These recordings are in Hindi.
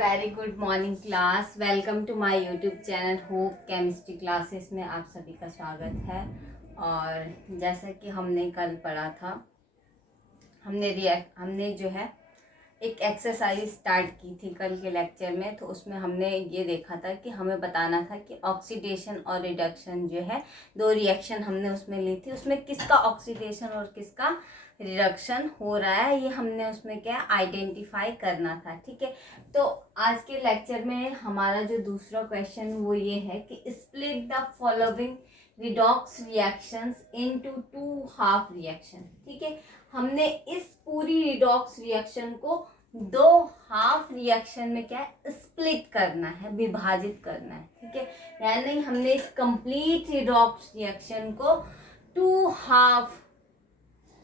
Very good morning class. Welcome to my YouTube channel hope chemistry classes में आप सभी का स्वागत है। और जैसा कि हमने कल पढ़ा था, हमने जो है एक एक्सरसाइज स्टार्ट की थी कल के लेक्चर में। तो उसमें हमने ये देखा था कि हमें बताना था कि ऑक्सीडेशन और रिडक्शन जो है, दो रिएक्शन हमने उसमें ली थी, उसमें किसका ऑक्सीडेशन और किसका रिडक्शन हो रहा है, ये हमने उसमें क्या आइडेंटिफाई करना था। ठीक है, तो आज के लेक्चर में हमारा जो दूसरा क्वेश्चन वो ये है कि split the following redox reactions into two half reaction. ठीक है, हमने इस पूरी रिडॉक्स रिएक्शन को दो हाफ रिएक्शन में क्या है स्प्लिट करना है, विभाजित करना है। ठीक है, यानी हमने इस कंप्लीट रिडॉक्स रिएक्शन को टू हाफ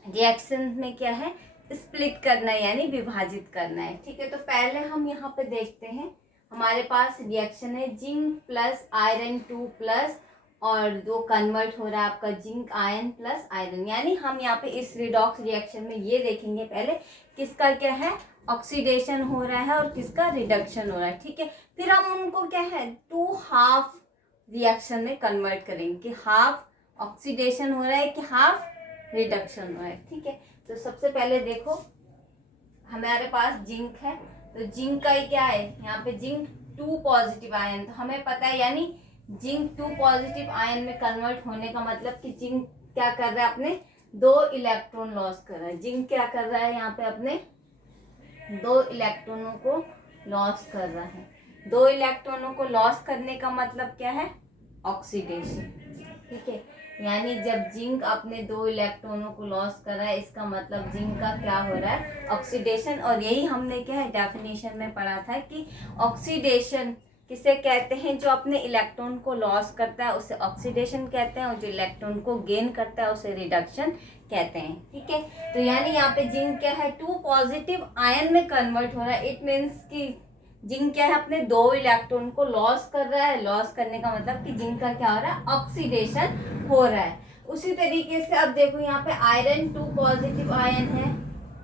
रिएक्शन में क्या है स्प्लिट करना है, यानी विभाजित करना है। ठीक है, तो पहले हम यहाँ पे देखते हैं, हमारे पास रिएक्शन है जिंक प्लस आयरन 2 प्लस और दो कन्वर्ट हो रहा है आपका जिंक आयन प्लस आयरन। यानी हम यहाँ पे इस रिडॉक्स रिएक्शन में ये देखेंगे पहले किसका क्या है ऑक्सीडेशन हो रहा है और किसका रिडक्शन हो रहा है। ठीक है, फिर हम उनको क्या है टू हाफ रिएक्शन में कन्वर्ट करेंगे कि हाफ ऑक्सीडेशन हो रहा है कि हाफ रिडक्शन हो रहा है। ठीक है, तो सबसे पहले देखो हमारे पास जिंक है, तो जिंक का ही क्या है यहाँ पे जिंक 2 पॉजिटिव आयन, तो हमें पता है यानी जिंक 2 पॉजिटिव आयन में कन्वर्ट होने का मतलब कि जिंक क्या कर रहा है अपने 2 इलेक्ट्रॉन लॉस कर रहा है। जिंक क्या कर रहा है यहाँ पे अपने 2 इलेक्ट्रॉनों को लॉस कर रहा है। 2 इलेक्ट्रॉनों को लॉस करने का मतलब क्या है ऑक्सीडेशन। ठीक है, यानी जब जिंक अपने 2 इलेक्ट्रॉनों को लॉस कर रहा है इसका मतलब जिंक का क्या हो रहा है ऑक्सीडेशन। और यही हमने क्या है डेफिनेशन में पढ़ा था कि ऑक्सीडेशन किसे कहते हैं, जो अपने इलेक्ट्रॉन को लॉस करता है उसे ऑक्सीडेशन कहते हैं और जो इलेक्ट्रॉन को गेन करता है उसे रिडक्शन कहते हैं। ठीक है, तो यानी यहाँ पे जिंक क्या है 2 पॉजिटिव आयन में कन्वर्ट हो रहा है। इट मीन्स कि जिंक क्या है अपने 2 इलेक्ट्रॉन को लॉस कर रहा है। लॉस करने का मतलब कि जिंक का क्या हो रहा है ऑक्सीडेशन हो रहा है। उसी तरीके से अब देखो यहाँ पे आयरन 2 पॉजिटिव आयन है।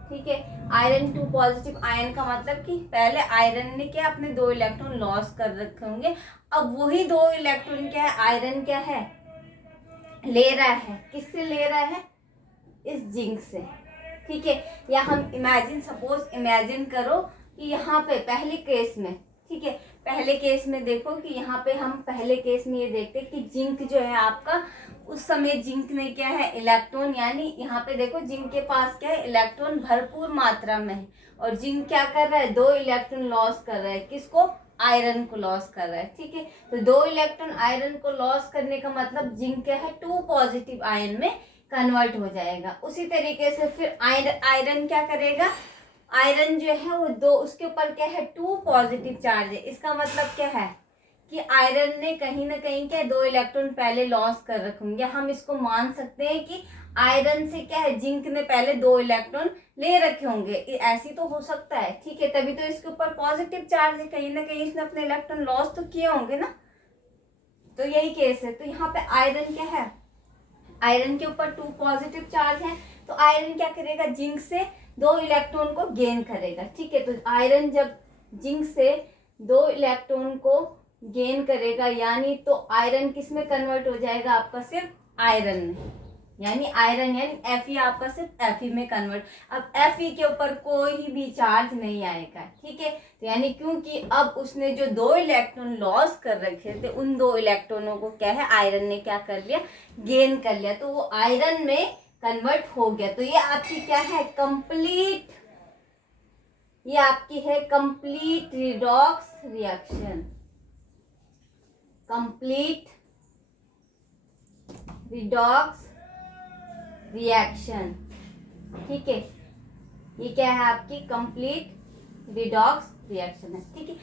ठीक है, आयरन 2 पॉजिटिव आयन का मतलब कि पहले आयरन ने क्या अपने 2 इलेक्ट्रॉन लॉस कर रखे होंगे, अब वही 2 इलेक्ट्रॉन क्या है आयरन क्या है ले रहा है। किससे ले रहा है इस जिंक से। ठीक है, या हम सपोज इमेजिन करो कि यहाँ पे पहले केस में, ठीक है पहले केस में देखो कि यहाँ पे हम पहले केस में ये देखते हैं कि जिंक जो है आपका उस समय जिंक ने क्या है इलेक्ट्रॉन, यानी यहाँ पे देखो जिंक के पास क्या है इलेक्ट्रॉन भरपूर मात्रा में है और जिंक क्या कर रहा है 2 इलेक्ट्रॉन लॉस कर रहा है। किसको आयरन को लॉस कर रहा है। ठीक है, तो 2 इलेक्ट्रॉन आयरन को लॉस करने का मतलब जिंक क्या है 2 पॉजिटिव आयन में कन्वर्ट हो जाएगा। उसी तरीके से फिर आयरन क्या करेगा, आयरन जो है वो 2 उसके ऊपर क्या है 2 पॉजिटिव चार्ज है। इसका मतलब क्या है कि आयरन ने कहीं ना कहीं क्या 2 इलेक्ट्रॉन पहले लॉस कर रखे होंगे। हम इसको मान सकते हैं कि आयरन से क्या है जिंक ने पहले 2 इलेक्ट्रॉन ले रखे होंगे, ऐसी तो हो सकता है। ठीक है, तभी तो इसके ऊपर पॉजिटिव चार्ज है, कहीं ना कहीं इसने अपने इलेक्ट्रॉन लॉस तो किए होंगे ना, तो यही केस है। तो यहाँ पे आयरन क्या है, आयरन के ऊपर 2 पॉजिटिव चार्ज है, तो आयरन क्या करेगा जिंक से 2 इलेक्ट्रॉन को गेन करेगा। ठीक है, तो आयरन जब जिंक से 2 इलेक्ट्रॉन को गेन करेगा यानी तो आयरन किस में कन्वर्ट हो जाएगा आपका सिर्फ आयरन में, यानी आयरन यानी Fe आपका सिर्फ Fe में कन्वर्ट। अब Fe के ऊपर कोई भी चार्ज नहीं आएगा। ठीक है, तो यानी क्योंकि अब उसने जो 2 इलेक्ट्रॉन लॉस कर रखे थे उन 2 इलेक्ट्रॉनों को क्या है आयरन ने क्या कर लिया गेन कर लिया, तो वो आयरन में कन्वर्ट हो गया। तो ये आपकी क्या है कंप्लीट, ये आपकी है complete redox reaction, complete redox reaction. ठीक है, ये क्या है आपकी कंप्लीट रिडॉक्स रिएक्शन है। ठीक है,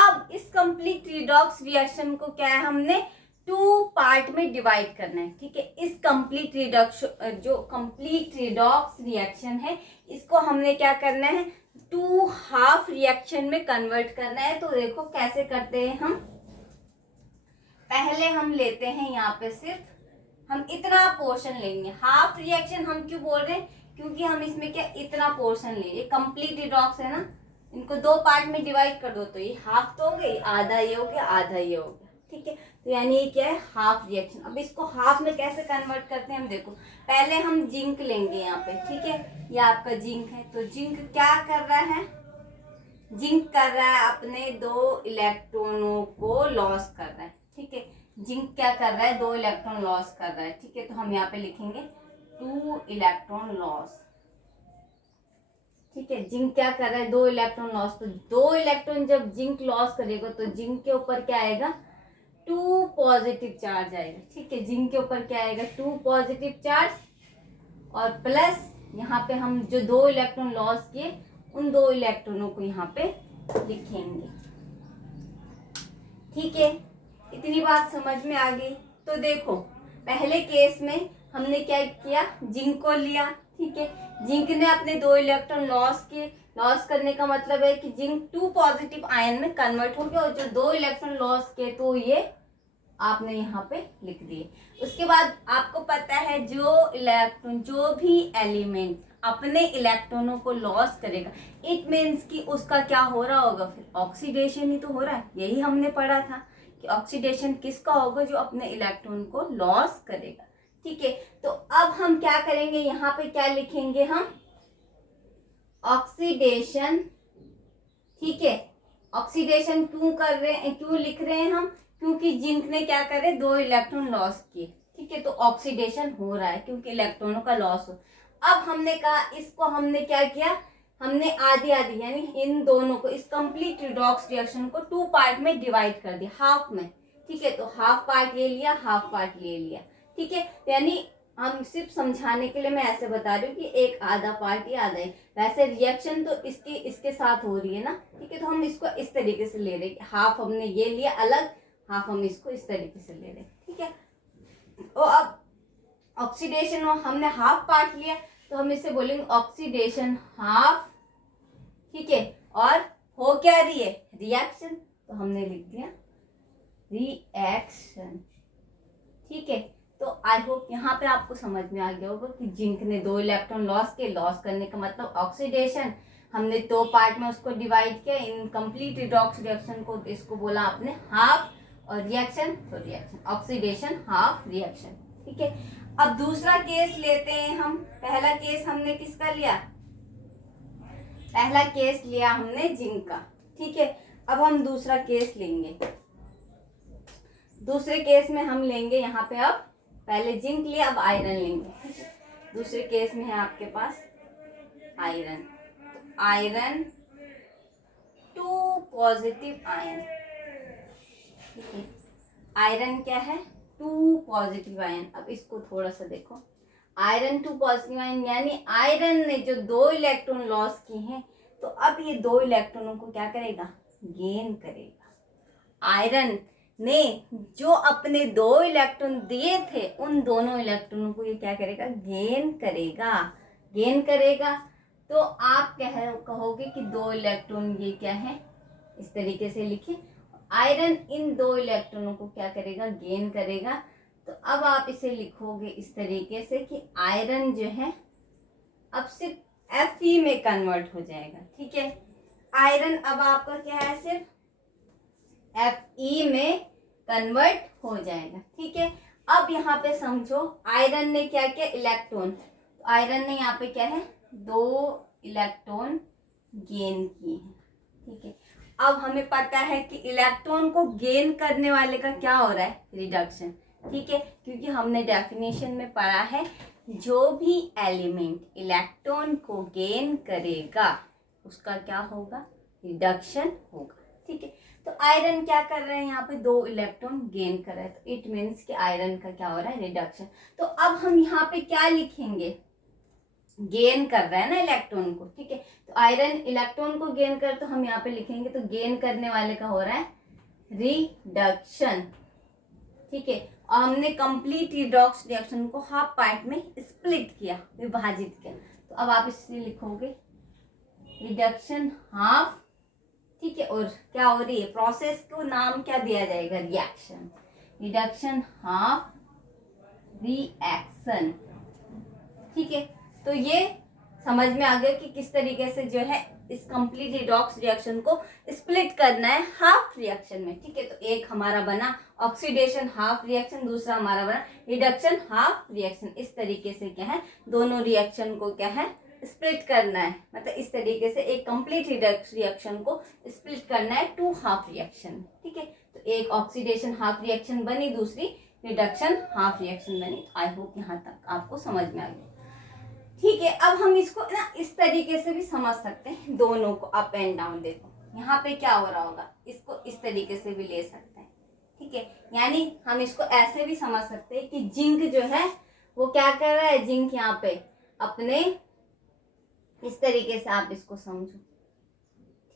अब इस कंप्लीट रिडॉक्स रिएक्शन को क्या है हमने 2 पार्ट में डिवाइड करना है। ठीक है, इस कंप्लीट रिडक्शन जो कंप्लीट रिडॉक्स रिएक्शन है इसको हमने क्या करना है 2 हाफ रिएक्शन में कन्वर्ट करना है। तो देखो कैसे करते हैं हम, पहले हम लेते हैं यहाँ पे सिर्फ हम इतना पोर्शन लेंगे। हाफ रिएक्शन हम क्यों बोल रहे हैं, क्योंकि हम इसमें क्या इतना पोर्शन लेंगे, कंप्लीट रिडॉक्स है ना, इनको दो पार्ट में डिवाइड कर दो तो ये हाफ तो हो गई, आधा ये हो गया, आधा ये हो गया, ठीक है। तो यानी ये क्या है, हाफ रिएक्शन। अब इसको हाफ में कैसे कन्वर्ट करते हैं हम देखो, पहले हम जिंक लेंगे यहाँ पे, ठीक है। ये आपका जिंक है, तो जिंक क्या कर रहा है, जिंक कर रहा है अपने दो इलेक्ट्रॉनों को लॉस कर रहा है, ठीक है। जिंक क्या कर रहा है, दो इलेक्ट्रॉन लॉस कर रहा है, ठीक है। तो हम यहाँ पे लिखेंगे 2 इलेक्ट्रॉन लॉस, ठीक है। जिंक क्या कर रहा है, 2 इलेक्ट्रॉन लॉस। तो 2 इलेक्ट्रॉन जब जिंक लॉस करेगा तो जिंक के ऊपर क्या आएगा, 2 पॉजिटिव चार्ज आएगा, ठीक है। जिंक के ऊपर क्या आएगा, 2 पॉजिटिव चार्ज और प्लस यहाँ पे हम जो 2 इलेक्ट्रॉन लॉस किए उन 2 इलेक्ट्रॉनों को यहाँ पे लिखेंगे, ठीक है। इतनी बात समझ में आ गई। तो देखो पहले केस में हमने क्या किया, जिंक को लिया, ठीक है। जिंक ने अपने 2 इलेक्ट्रॉन लॉस किए, लॉस करने का मतलब है कि जिंक 2 पॉजिटिव आयन में कन्वर्ट हो गया और जो 2 इलेक्ट्रॉन लॉस किए तो ये आपने यहाँ पे लिख दिए। उसके बाद आपको पता है जो इलेक्ट्रॉन, जो भी एलिमेंट अपने इलेक्ट्रॉनों को लॉस करेगा, इट मीन्स कि उसका क्या हो रहा होगा, फिर ऑक्सीडेशन ही तो हो रहा है। यही हमने पढ़ा था कि ऑक्सीडेशन किसका होगा, जो अपने इलेक्ट्रॉन को लॉस करेगा, ठीक है। तो अब हम क्या करेंगे, यहाँ पे क्या लिखेंगे हम, ऑक्सीडेशन, ठीक है। ऑक्सीडेशन क्यों कर रहे हैं, क्यों लिख रहे हैं हम, क्योंकि जिंक ने क्या करे, 2 इलेक्ट्रॉन लॉस किए, ठीक है। तो ऑक्सीडेशन हो रहा है क्योंकि इलेक्ट्रॉनों का लॉस हो। अब हमने कहा इसको हमने क्या किया, हमने आधी आधी यानी इन दोनों को, इस कंप्लीट रिडॉक्स रिएक्शन को 2 पार्ट में डिवाइड कर दिया, हाफ में, ठीक है। तो हाफ पार्ट ले लिया, हाफ पार्ट ले लिया, ठीक है। यानी हम सिर्फ समझाने के लिए मैं ऐसे बता रही हूँ कि एक आधा पार्ट या आधा है, वैसे रिएक्शन तो इसके साथ हो रही है ना, ठीक है। तो हम इसको इस तरीके से ले रहे हैं, हाफ हमने ये लिया अलग, हाफ हम इसको इस तरीके से ले रहे हैं, ठीक है। और अब ऑक्सीडेशन हमने हाफ पार्ट लिया तो हम इसे बोलेंगे ऑक्सीडेशन हाफ, ठीक है। और हो क्या रही है, रिएक्शन, तो हमने लिख दिया रिएक्शन, ठीक है। तो आई होप यहाँ पे आपको समझ में आ गया होगा कि जिंक ने 2 इलेक्ट्रॉन लॉस किए, लॉस करने का मतलब ऑक्सीडेशन, हमने 2 पार्ट में उसको डिवाइड किया, इन कंप्लीट रिडॉक्स रिएक्शन को इसको बोला आपने हाफ, और रिएक्शन तो रिएक्शन, ऑक्सीडेशन हाफ रिएक्शन, ठीक है। अब दूसरा केस लेते हैं हम। पहला केस हमने किसका लिया, पहला केस लिया हमने जिंक का, ठीक है। अब हम दूसरा केस लेंगे। दूसरे केस में हम लेंगे यहाँ पे, अब पहले जिंक लिया, अब आयरन लेंगे। दूसरे केस में है आपके पास आयरन, तो आयरन 2 पॉजिटिव आयन, ठीक है। आयरन क्या है, 2 पॉजिटिव आयन। अब इसको थोड़ा सा देखो, आयरन 2 पॉजिटिव आयन यानी आयरन ने जो 2 इलेक्ट्रॉन लॉस किए हैं, तो अब ये 2 इलेक्ट्रॉनों को क्या करेगा, गेन करेगा। आयरन ने जो अपने 2 इलेक्ट्रॉन दिए थे उन दोनों इलेक्ट्रॉनों को ये क्या करेगा, गेन करेगा, गेन करेगा। तो आप कहोगे कि 2 इलेक्ट्रॉन ये क्या है, इस तरीके से लिखे, आयरन इन 2 इलेक्ट्रॉनों को क्या करेगा, गेन करेगा। तो अब आप इसे लिखोगे इस तरीके से कि आयरन जो है अब सिर्फ Fe में कन्वर्ट हो जाएगा, ठीक है। आयरन अब आपका क्या है, सिर्फ Fe में कन्वर्ट हो जाएगा, ठीक है। अब यहाँ पे समझो आयरन ने क्या किया, इलेक्ट्रॉन, तो आयरन ने यहाँ पे क्या है, 2 इलेक्ट्रॉन गेन किए हैं, ठीक है। अब हमें पता है कि इलेक्ट्रॉन को गेन करने वाले का क्या हो रहा है, रिडक्शन, ठीक है। क्योंकि हमने डेफिनेशन में पढ़ा है जो भी एलिमेंट इलेक्ट्रॉन को गेन करेगा उसका क्या होगा, रिडक्शन होगा, ठीक है। तो आयरन क्या कर रहे हैं, यहाँ पे 2 इलेक्ट्रॉन गेन कर रहे हैं, तो इट मीन्स कि आयरन का क्या हो रहा है, रिडक्शन। तो अब हम यहाँ पे क्या लिखेंगे, गेन कर रहा है ना इलेक्ट्रॉन को, ठीक है। तो आयरन इलेक्ट्रॉन को गेन कर, तो हम यहाँ पे लिखेंगे तो गेन करने वाले का हो रहा है रिडक्शन, ठीक है। और हमने कंप्लीट रिडॉक्स रिएक्शन को हाफ पार्ट में स्प्लिट किया, विभाजित किया। तो अब आप इससे लिखोगे रिडक्शन हाफ, ठीक है। और क्या हो रही है, प्रोसेस को नाम क्या दिया जाएगा, रिएक्शन, रिडक्शन हाफ रिएक्शन, ठीक है। तो ये समझ में आ गया कि किस तरीके से जो है इस कंप्लीट रिडॉक्स रिएक्शन को स्प्लिट करना है हाफ रिएक्शन में, ठीक है। तो एक हमारा बना ऑक्सीडेशन हाफ रिएक्शन, दूसरा हमारा बना रिडक्शन हाफ रिएक्शन। इस तरीके से क्या है, दोनों रिएक्शन को क्या है, स्प्लिट करना है। मतलब इस तरीके से एक कंप्लीट रिडक्स रिएक्शन को स्प्लिट करना है टू हाफ रिएक्शन, ठीक है। तो एक ऑक्सीडेशन हाफ रिएक्शन बनी, दूसरी रिडक्शन हाफ रिएक्शन बनी। आई होप यहाँ तक आपको समझ में आ गया, ठीक है। अब हम इसको ना इस तरीके से भी समझ सकते हैं, दोनों को अप एंड डाउन। देखो यहाँ पे क्या हो रहा होगा, इसको इस तरीके से भी ले सकते हैं, ठीक है। यानी हम इसको ऐसे भी समझ सकते हैं कि जिंक जो है वो क्या कर रहा है, जिंक यहाँ पे अपने इस तरीके से आप इसको समझो,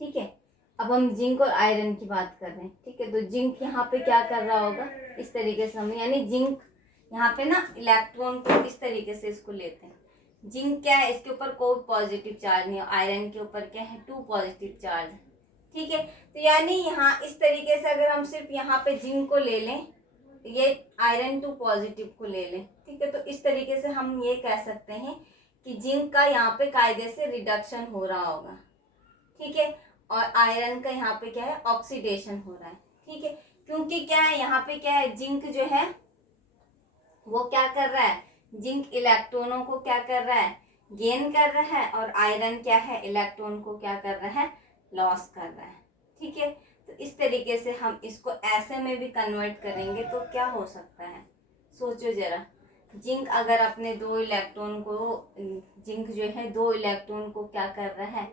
ठीक है। अब हम जिंक और आयरन की बात कर रहे हैं, ठीक है। तो जिंक यहाँ पे क्या कर रहा होगा, इस तरीके से हम, यानी जिंक यहाँ पे ना इलेक्ट्रॉन को इस तरीके से इसको लेते हैं। जिंक क्या है, इसके ऊपर कोई पॉजिटिव चार्ज नहीं है, आयरन के ऊपर क्या है, 2 पॉजिटिव चार्ज, ठीक है। तो यानी यहाँ इस तरीके से अगर हम सिर्फ यहाँ पे जिंक को ले लें, ये आयरन 2 पॉजिटिव को ले लें, ठीक है। तो इस तरीके से हम ये कह सकते हैं कि जिंक का यहाँ पे कायदे से रिडक्शन हो रहा होगा, ठीक है। और आयरन का यहाँ पे क्या है, ऑक्सीडेशन हो रहा है, ठीक है। क्योंकि क्या है, यहाँ पे क्या है, जिंक जो है वो क्या कर रहा है, जिंक इलेक्ट्रॉनों को क्या कर रहा है, गेन कर रहा है, और आयरन क्या है, इलेक्ट्रॉन को क्या कर रहा है, लॉस कर रहा है, ठीक है। तो इस तरीके से हम इसको ऐसे में भी कन्वर्ट करेंगे तो क्या हो सकता है, सोचो जरा। जिंक अगर अपने 2 इलेक्ट्रॉन को, जिंक जो है 2 इलेक्ट्रॉन को क्या कर रहा है,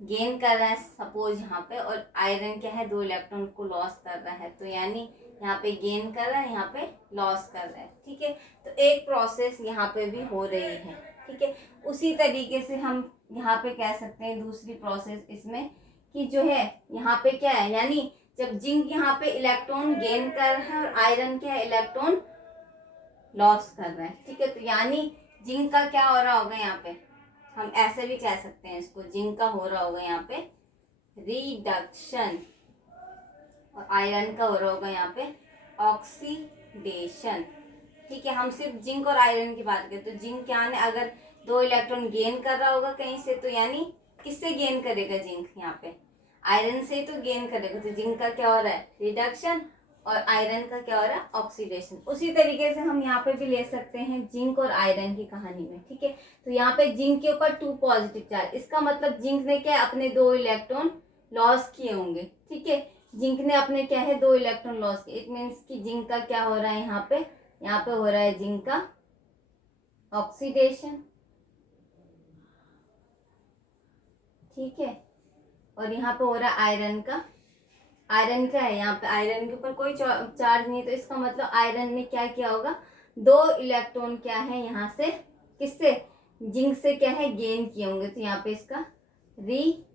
गेन कर रहा है सपोज यहाँ पे, और आयरन क्या है 2 इलेक्ट्रॉन को लॉस कर रहा है। तो यानी यहाँ पे गेन कर रहा है, यहाँ पे लॉस कर रहा है, ठीक है। तो एक प्रोसेस यहाँ पे भी हो रही है, ठीक है। उसी तरीके से हम यहाँ पे कह सकते हैं दूसरी प्रोसेस इसमें कि जो है यहाँ पे क्या है, यानी जब जिंक यहाँ पे इलेक्ट्रॉन गेन कर रहा है और आयरन क्या है, इलेक्ट्रॉन लॉस कर रहा है, ठीक है। तो यानी जिंक का क्या हो रहा होगा यहाँ पे, हम ऐसे भी कह सकते हैं इसको, जिंक का हो रहा होगा यहाँ पे रिडक्शन, और आयरन का हो रहा होगा यहाँ पे ऑक्सीडेशन, ठीक है। हम सिर्फ जिंक और आयरन की बात करें तो जिंक क्या है, अगर 2 इलेक्ट्रॉन गेन कर रहा होगा कहीं से, तो यानी किससे गेन करेगा, जिंक यहाँ पे आयरन से तो गेन करेगा। तो जिंक का क्या हो रहा है, रिडक्शन, और आयरन का क्या हो रहा है, ऑक्सीडेशन। उसी तरीके से हम यहाँ पे भी ले सकते हैं जिंक और आयरन की कहानी में, ठीक है। तो यहाँ पे जिंक के ऊपर 2 पॉजिटिव चार्ज, इसका मतलब जिंक ने क्या अपने 2 इलेक्ट्रॉन लॉस किए होंगे, ठीक है। जिंक ने अपने क्या है 2 इलेक्ट्रॉन लॉस किए, इट मीन्स कि जिंक का क्या हो रहा है, यहाँ पे हो रहा है जिंक का ऑक्सीडेशन, ठीक है। और यहाँ पे हो रहा है आयरन का, आयरन क्या है, यहाँ पे आयरन के ऊपर कोई चार्ज नहीं है, तो इसका मतलब आयरन ने क्या किया होगा, 2 इलेक्ट्रॉन क्या है यहाँ से, किससे, जिंक से क्या है, गेन किए होंगे। तो यहाँ पे इसका रिडक्शन